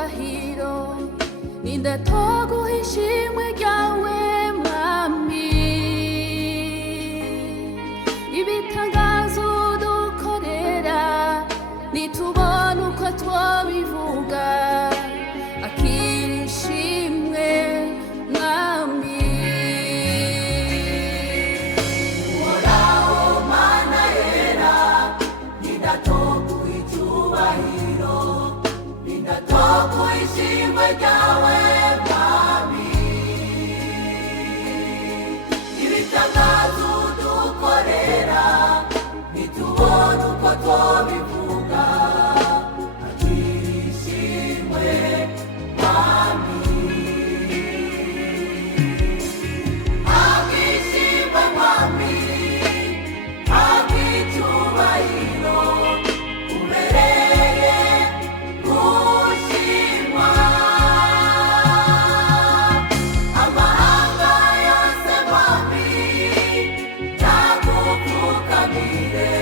icyubahiro nindatoguha ishimwe ryawe mwami ibitangazo dukorera nitubona uko twabivuga akira ishimwe mwami uhoraho mana yera nindatoguha icyubahiro nindatoguha ishimwe ryawe mwami ibitangazo dukorera nitubona uko twabivuga akira ishimwe mwami akishimwe mwami akicyubahiro ubereye gushimwa amahanga yose mwami yagupfukamire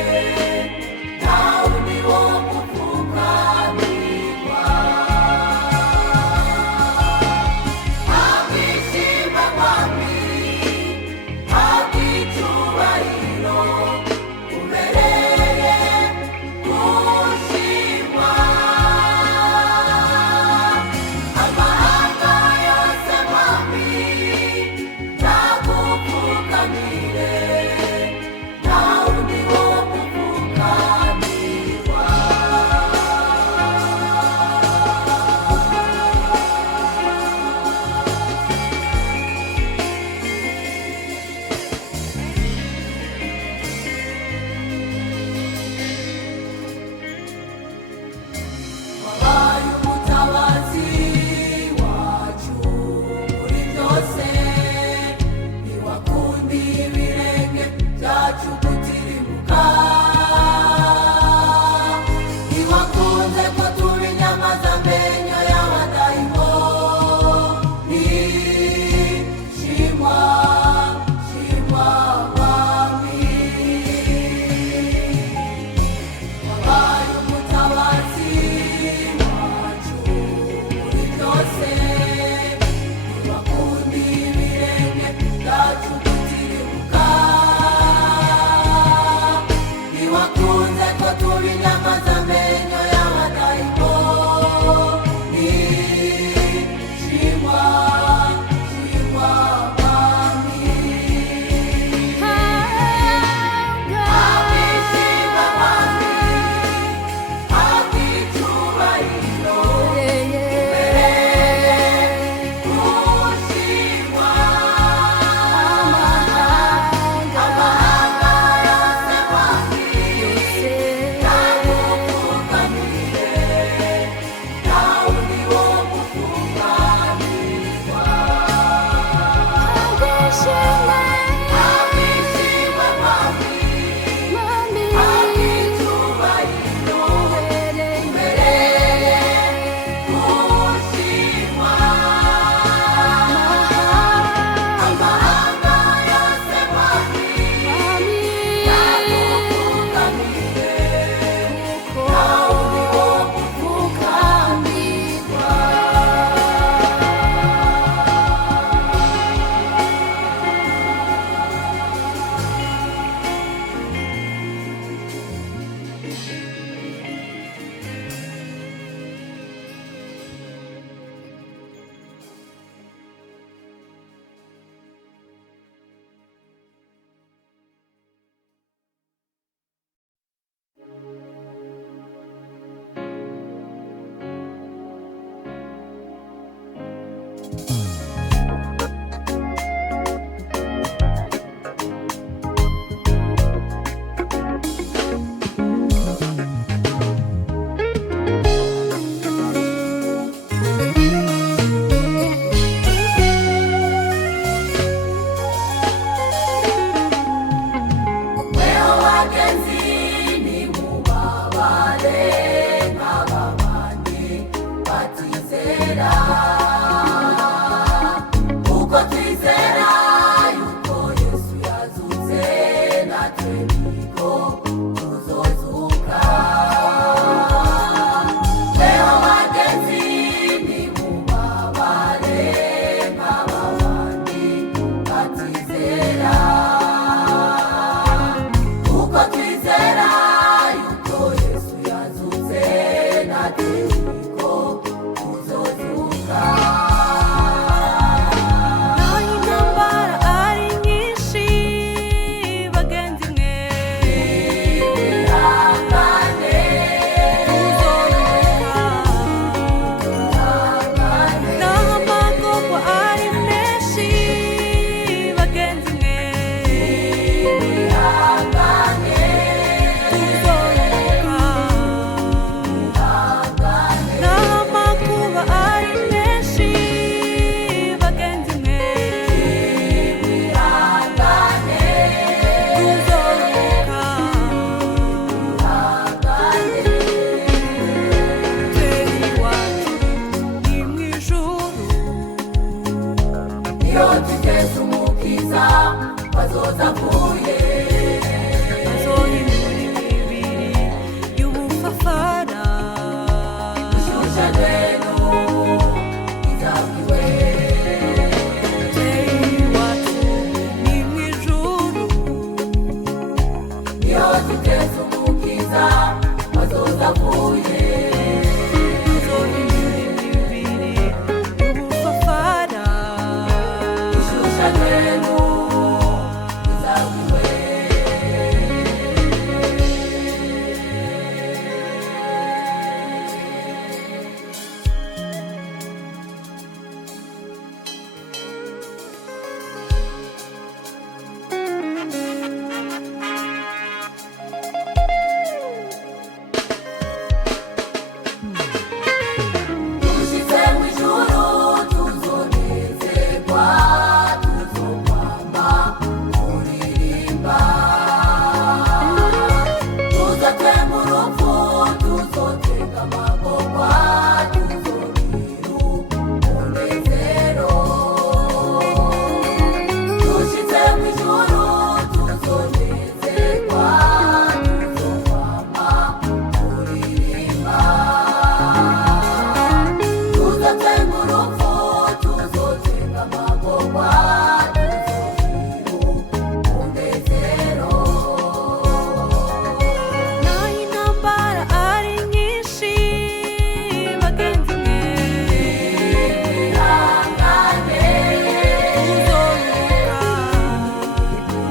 ntawundi twizera uko twizera yuko Yesu yazutse natwe niko tuzozuka. naho intambara ari nyinshi bagenzi mwe Ihangane, tuzoroka ihangane, naho amagorwa ari menshi bagenzi mwe ihangane, tuzoroka ihangane, naho amakuba ari menshi bagenzi mwe ihangane, tuzoroka tweri iwacu ni mu ijuru iyo tugeze umukiza bazoza avuye azohindura imibiri y'ubufafara ishusha rero izabwiwe tweri iwacu ni mu ijuru iyo tugeze umukiza bazoza avuye azohindura imibiri y'ubufafara ishusha rero izabwiwe dushyize mu ijuru tuzonezerwa tuzokwama kuririmba tuzatemba urupfu tuzotega amagorwa tuzogira umunezero dushyize mu ijuru tuzonezerwa tuzokwama kuririmba tuzatemba urupfu tuzotega amagorwa tuzogira umunezero naho intambara ari nyinshi bagenzi mwe ihangane, tuzoroka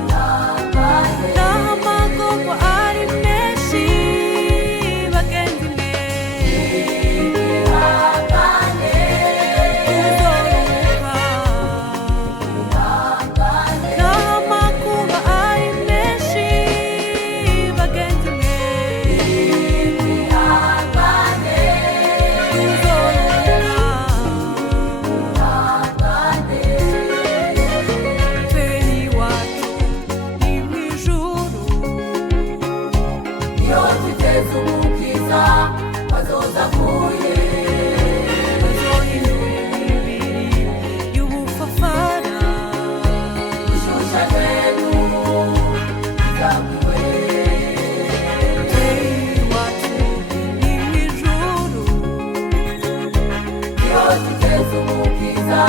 ihangane, naho amagorwa ari menshi bagenzi mwe ihangane, tuzoroka ihangane, naho amakuba ari menshi bagenzi mwe ihangane, tuzoroka tweri iwacu ni mu ijuru iyo tugeze umukiza bazoza avuye azohindura imibiri y'ubufafara ishusha rero izabwiwe tweri iwacu ni mu ijuru iyo tugeze umukiza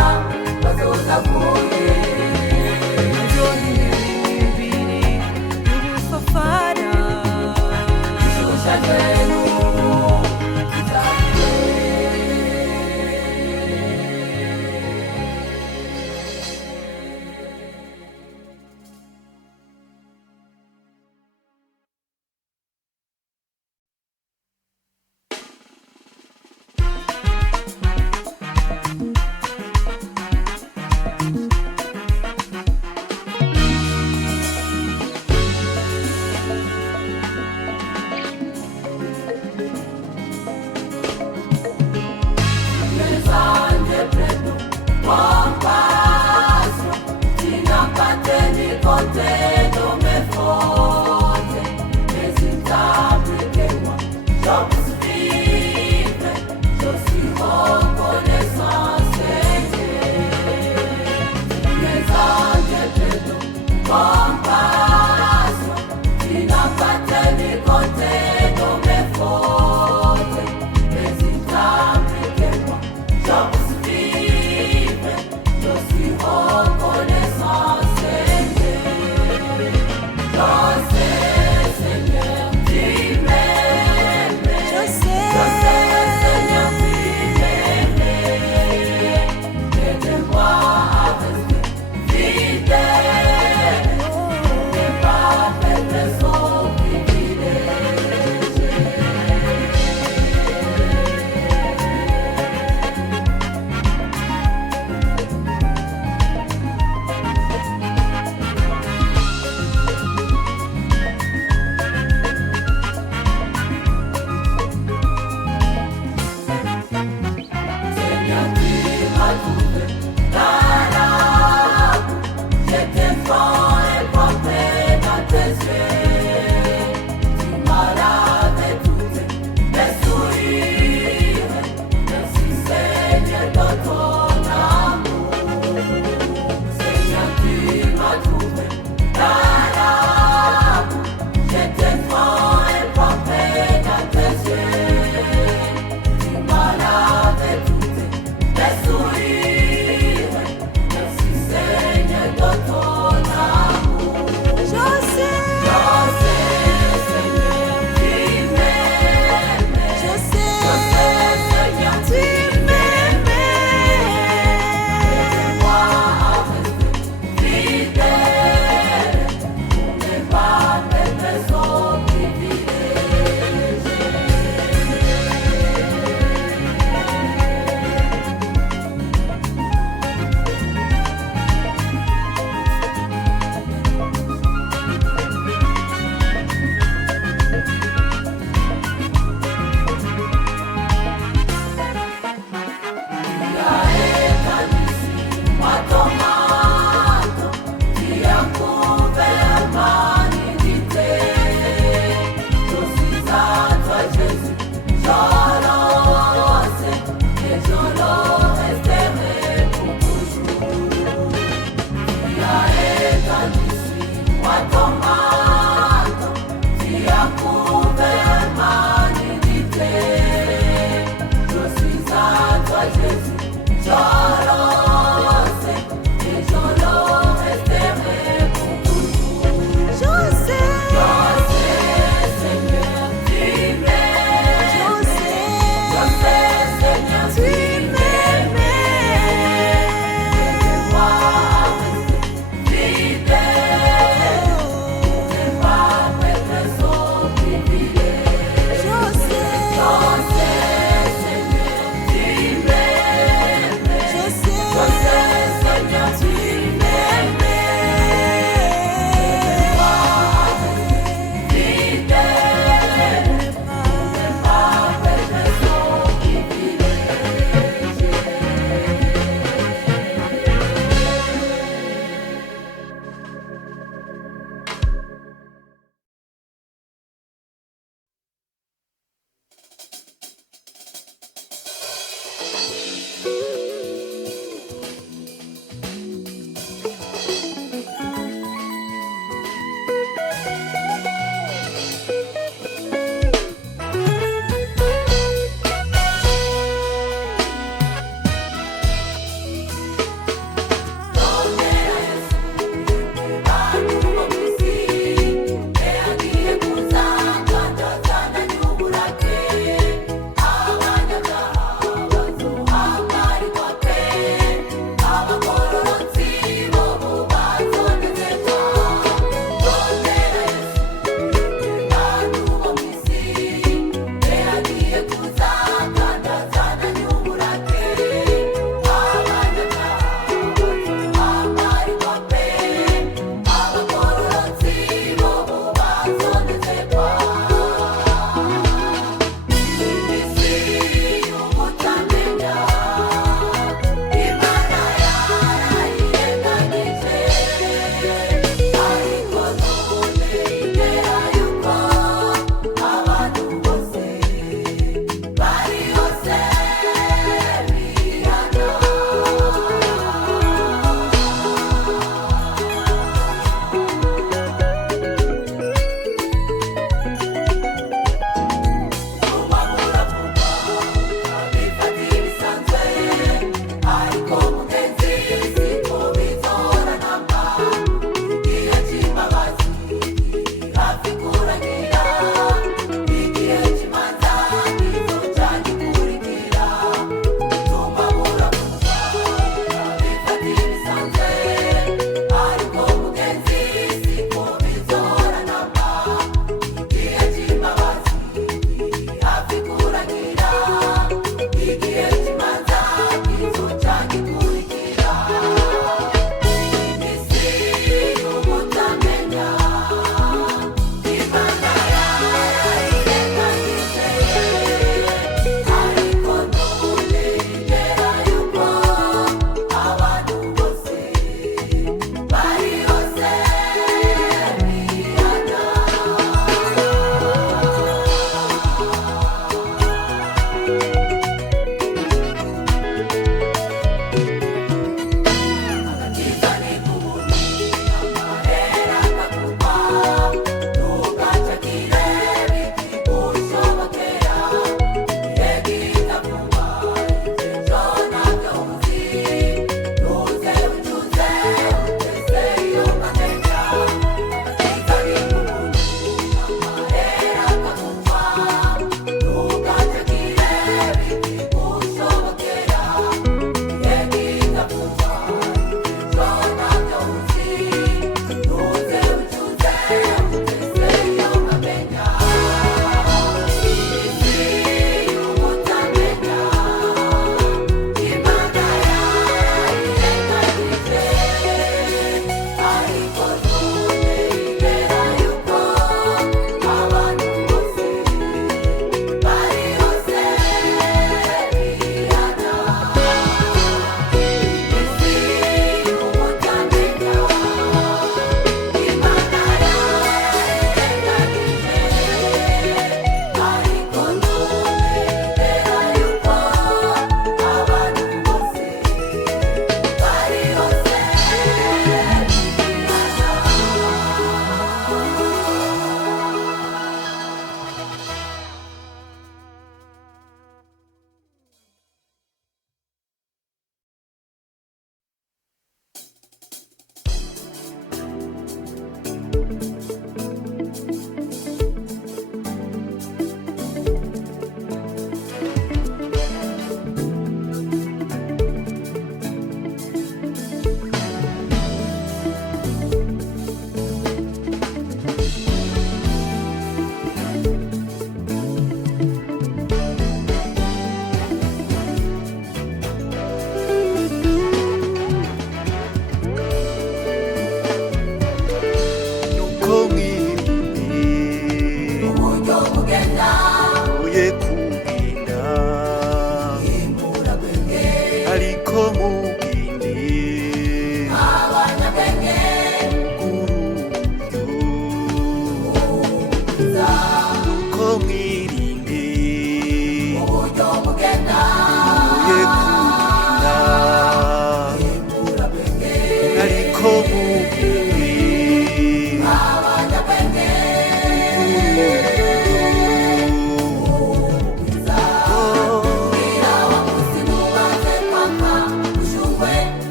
bazoza avuye azohindura imibiri y'ubufafara ishusha rero izabwiwe Je suis reconnaissant. grand et propre dans tes yeux. Tu m'as lavé toutes mes sourires. Merci Seigneur de ton amour. Seigneur, tu m'as trouvé dans l'amour. J'étais grand et propre dans tes yeux. Tu m'as lavé toutes mes sourires. Merci Seigneur de ton amour.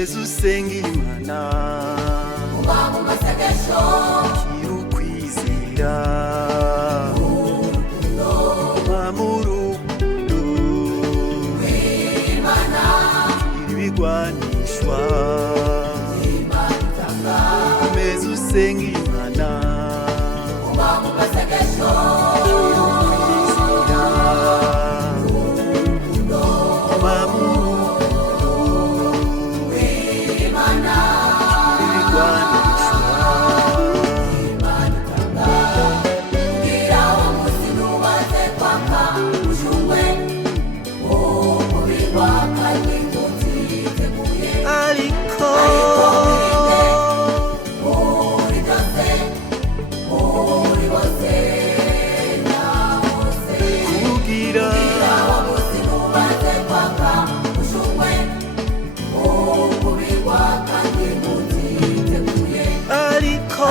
komeza usenga Imana uba mu masengesho gira ukwizera uba mu rukundo rw'Imana ibigwanishwa Imana itanga komeza usenga Imana uba mu masengesho gira ukwizera uba mu rw'Imana ibigwanishwa Imana itanga kugira umunsi nubaze kwaka ushungwe umubiri w'akandi utiteguye ariko muri byose muri bose na hose kugira umunsi nubaze kwaka ushungwe umubiri w'akandi utiteguye ariko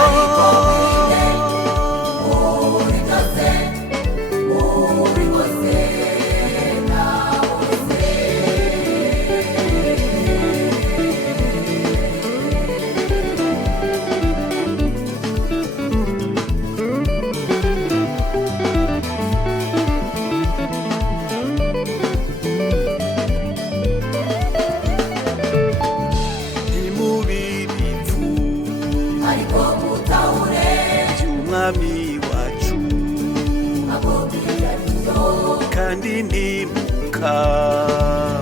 muri byose muri bose na hose ntimubibipfu ariko mutahure by'umwami wacu abo bw'ijarizo kandi ntimuka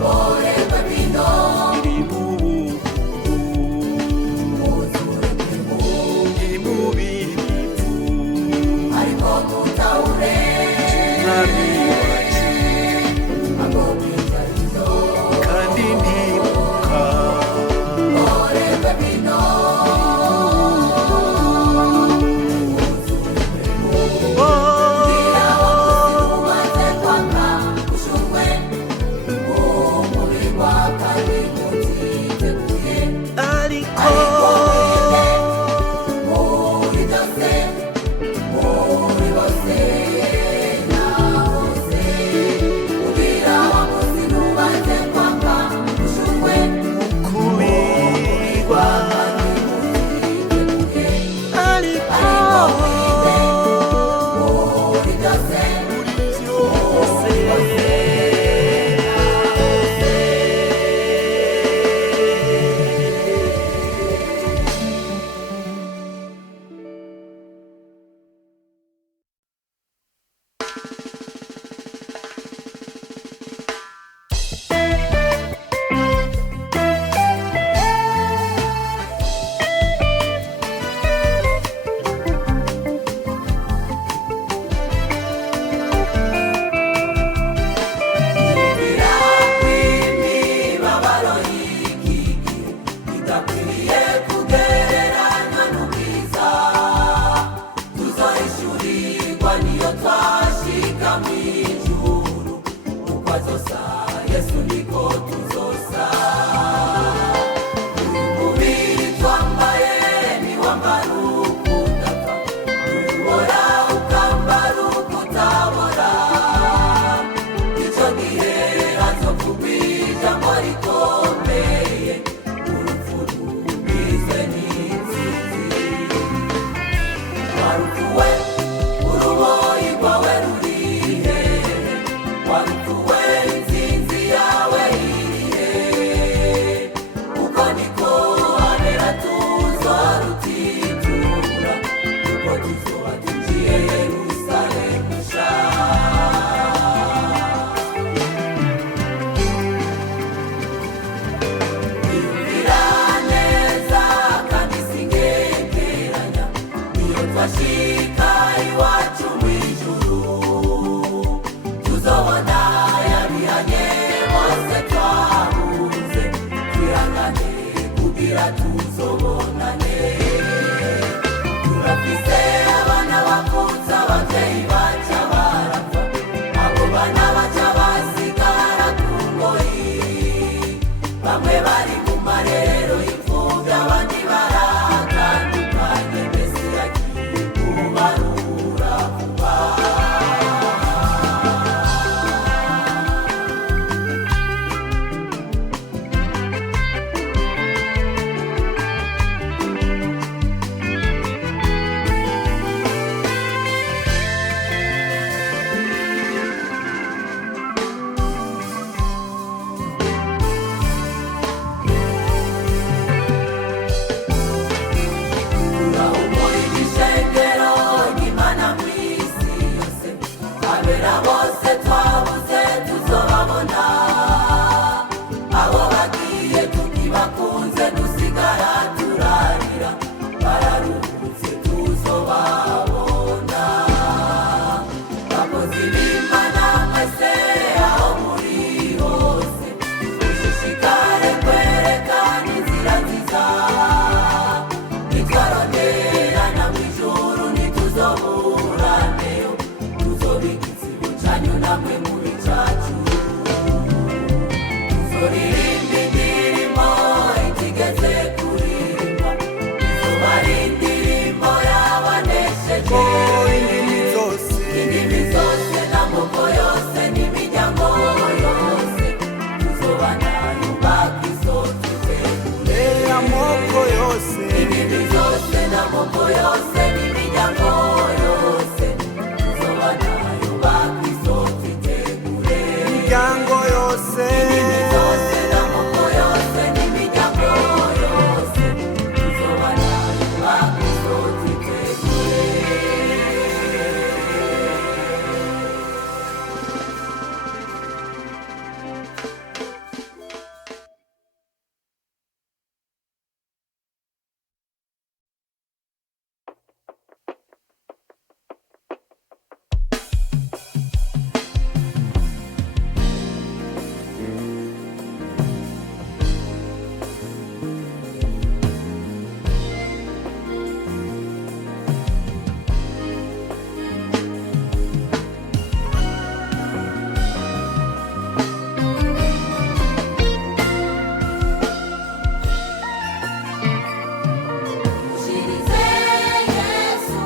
borerwe bino iri mu buntu muzure ntimubibipfu ariko mutahure by'umwami wacu abo bw'ijarizo kandi ntimuka borerwe bino umaze kwaka ushungwe umubiri w'akandi utiteguye ariko muri byose muri bose na hose kugira umunsi nubaze kwaka ushungwe kubigwa utiteguye ariko muri byose muri byose Kumvira kw'imibabaro y'iki gihe bidakwiriye kugereranywa n'ubwiza tuzohishurirwa niyo twashika mw'ijuru uko azosa Yesu niko tuzosa umubiri twambaye niwambara ukudapfa ubora ukambara ukutabora icyo gihe hazokugwira ijambo rikomeye urupfu rugizwe n'intsinzi warupfuwe uruboyi rwawe rurihe warupfuwe intsinzi yawe irihe uko niko abera tuzorutitura uko tuzoba tugiye Yerusalemu nshya Iyumvira neza kandi singekeranya niyo twashika iwacu mw'ijuru tuzobona yabihanye bose twabuze twihangane kugira tuzobonane turafise abana bakutse abavyeyi baca barapfa abo bana baca basigara ku ngoyi bamwe bari mu marerero y'imfuvyi abandi baratandukanye mbese yagiye kubarura vuba turirimba indirimbo itigeze kuririmba, izuba ari indirimbo y'abanesheje. Indimi zose n'amoko yose n'imiryango yose, tuzobana yumva Kristo tutegure. amoko yose Indimi zose n'amoko yose n'imiryango yose, tuzobana yumva Kristo tutegure. imiryango yose Indimi zose n'amoko yose n'imiryango yose, tuzobana yumva Kristo tutegure. Ushirize Yesu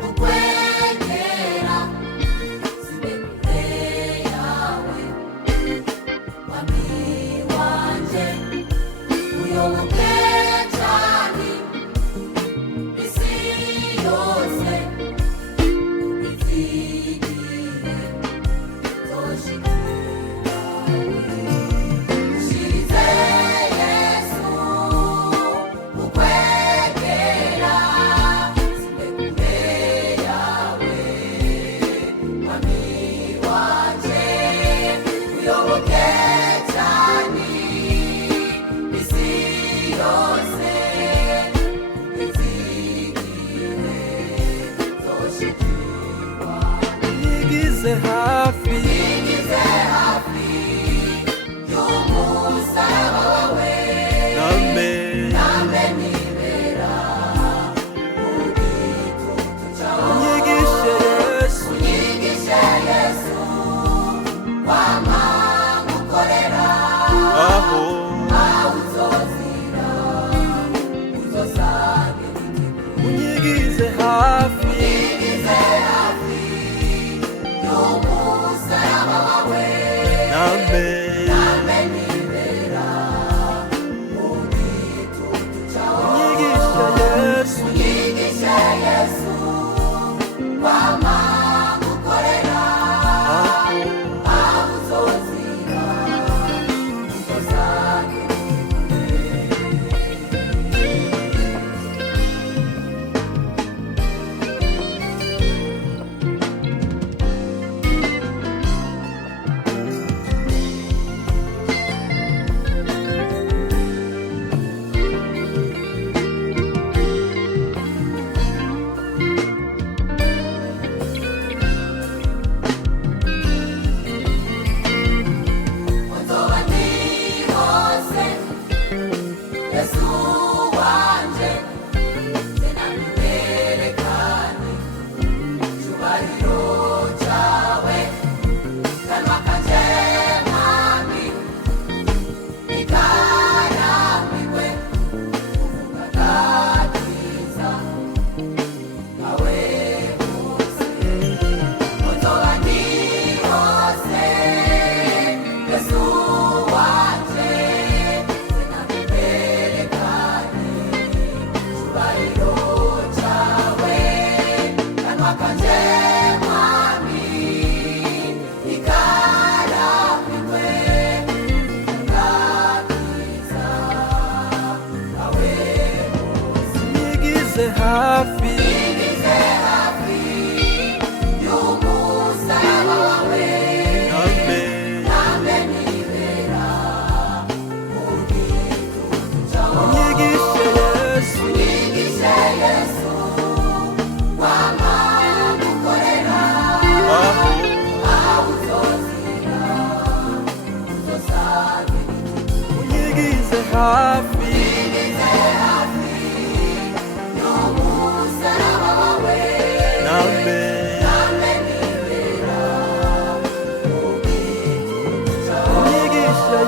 kukwegera, sibe kure yawe, mwami wanje, uyoboke cyane isi yose, ubizigire zoshikira. Ushirize Yesu kukwegera, sibe kure yawe, mwami wanje, uyoboke cyane isi yose, ubizigire zoshikirwa. nigize hafi Nigize hafi y'umusaraba wawe, nambe nambe nibera mu gitutu cyawe. unyigishe Yesu Unyigishe Yesu kwama gukorera, aho aho uzozira uzosange igitego. unyigize hafi Nigize hafi y'umusaraba wawe, nambe nambe nibera mu gitutu cyawe. unyigishe Yesu Unyigishe Yesu kwama gukorera, aho aho uzozira uzosange Nzoba ndi hose, Yesu wanje, tena niwerekane icyubahiro cyawe. Kanwa kanje mwami ntikarambirwe kuvuga agakiza kawe hose. Nzoba ndi hose, Yesu wanje, tena niwerekane icyubahiro cyawe. Kanwa kanje mwami ntikarambirwe kuvuga agakiza kawe hose. unyigize hafi Nigize hafi y'umusaraba wawe, nambe nambe nibera mu gitutu cyawe. unyigishe Yesu Unyigishe Yesu kwama gukorera, aho aho uzozira uzosange igitego. unyigize hafi Nigize hafi y'umusaraba wawe, nambe nambe nibera mu gitutu cyawe. unyigishe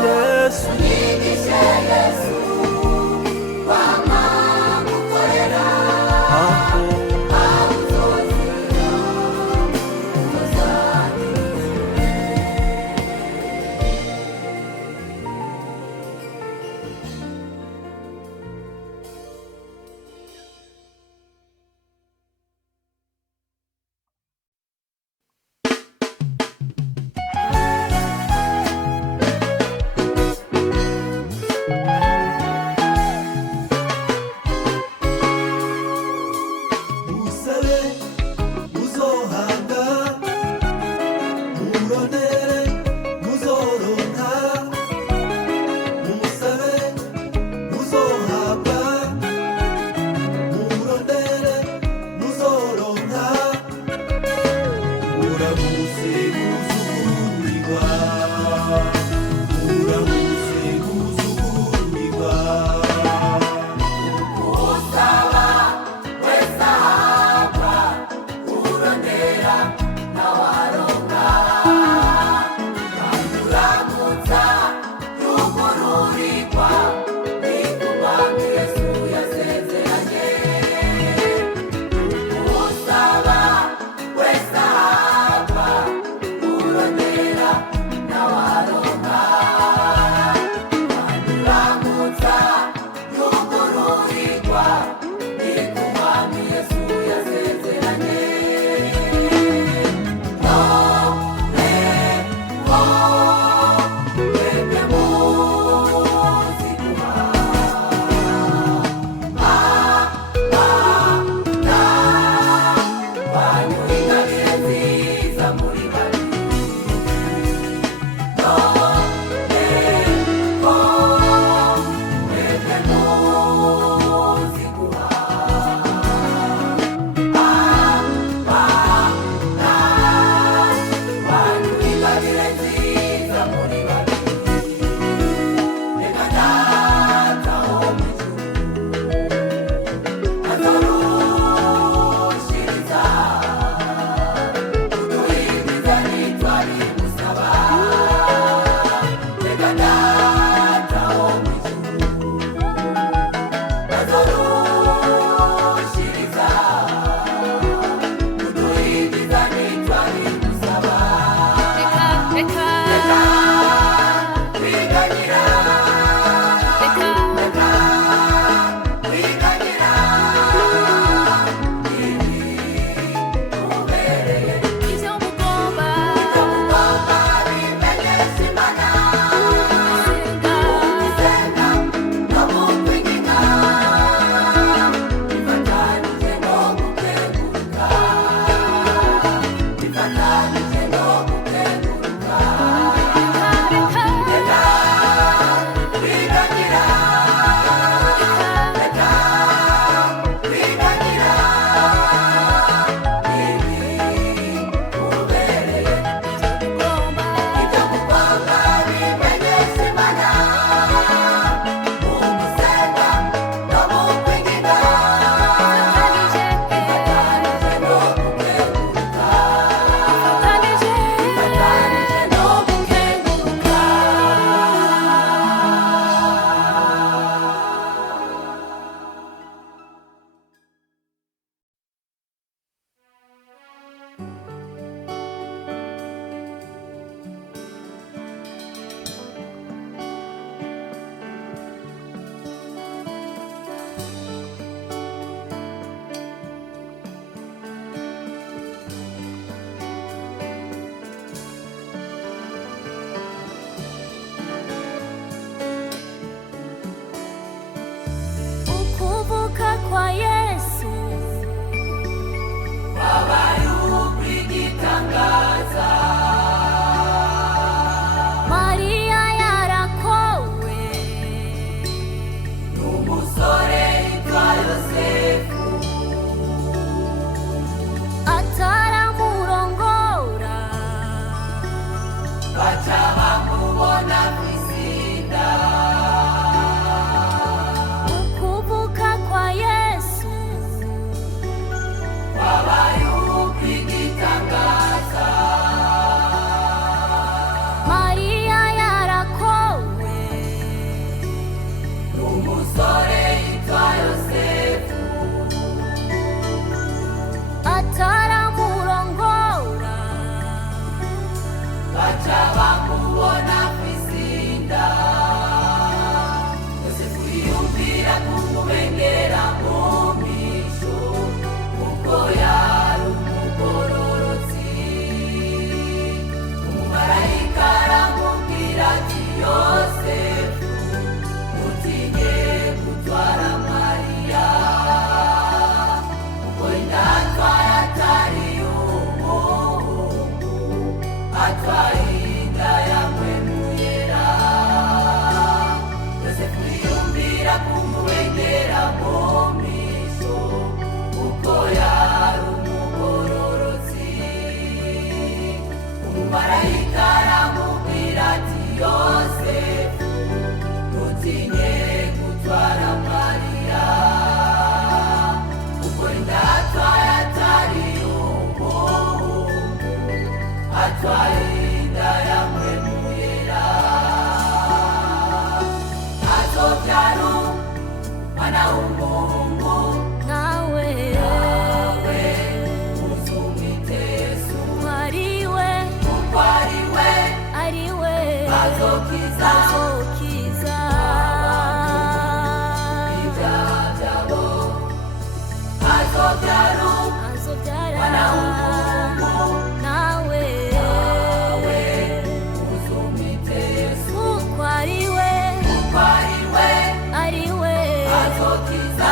nawe ariwe azokiza azobyara nawe kuko ariwe azokiza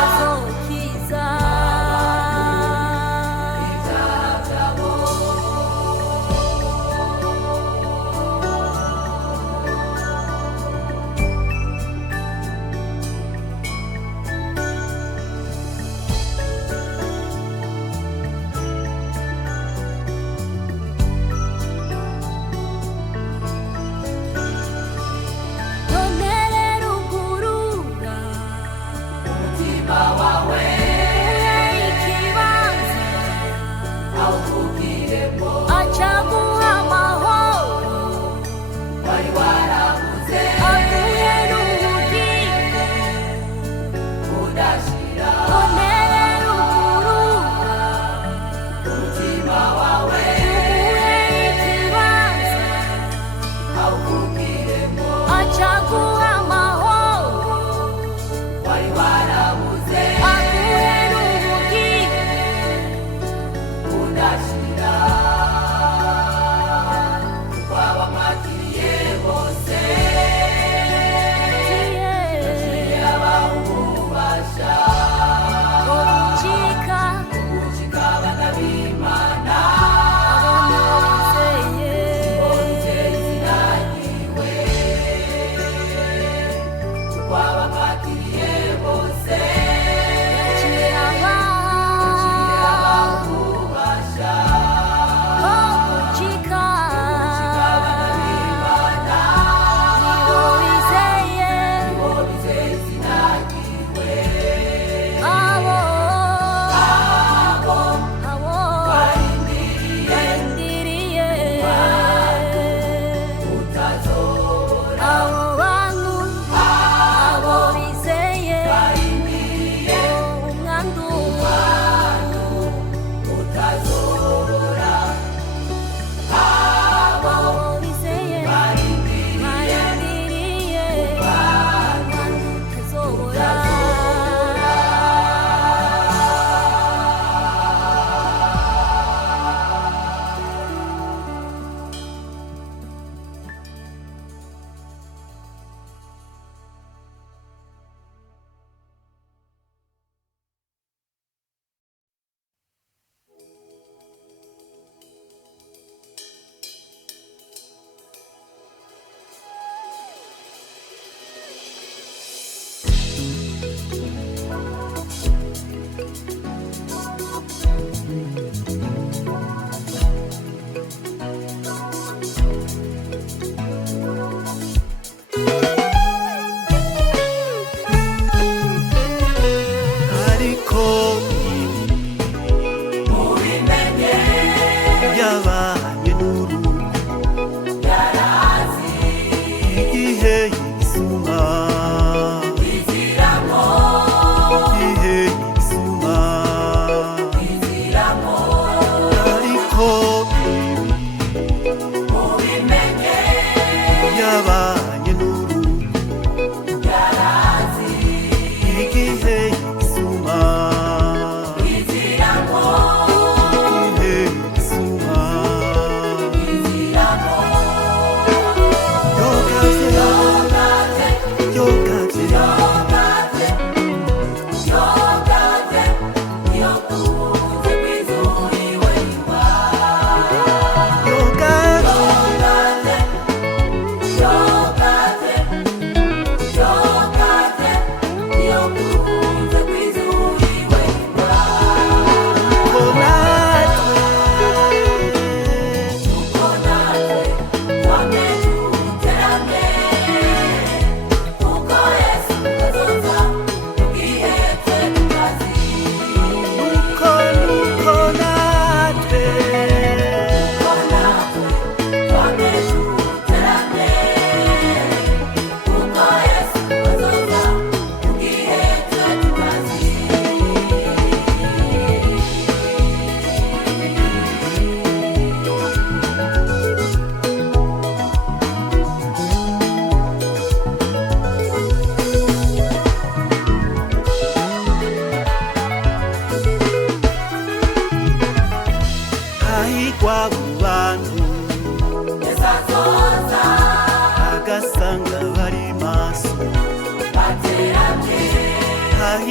Kuko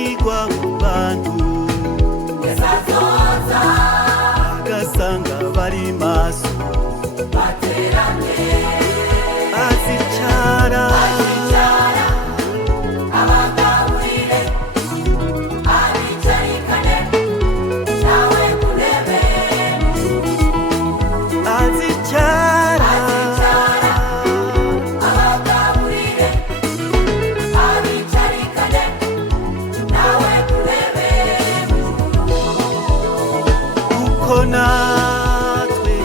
yigwa mu bantu Yesazoza agasanga bari maso bateranye azicara azicara abagaburire abicarikane nawe ku ntebe azicara abagaburire abicarikane nawe ku ntebe kuko natwe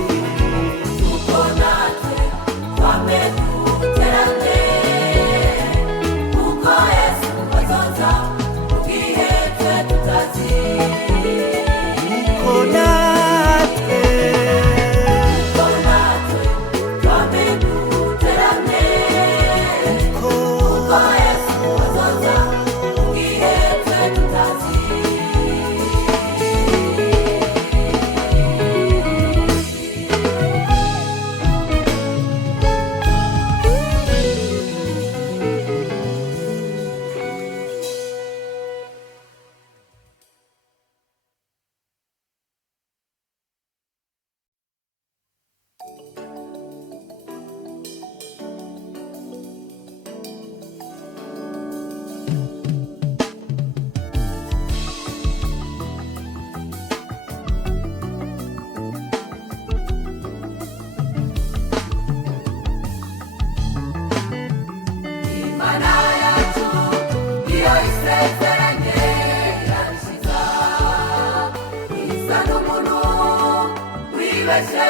kuko natwe twame duterane kuko Yesu azoza mu gihe twe tutazi kuko natwe kuko natwe twame duterane kuko Yesu azoza mu gihe twe tutazi Imana yacu iyo isezeranye irabishiza isa n'umuntu wibeshye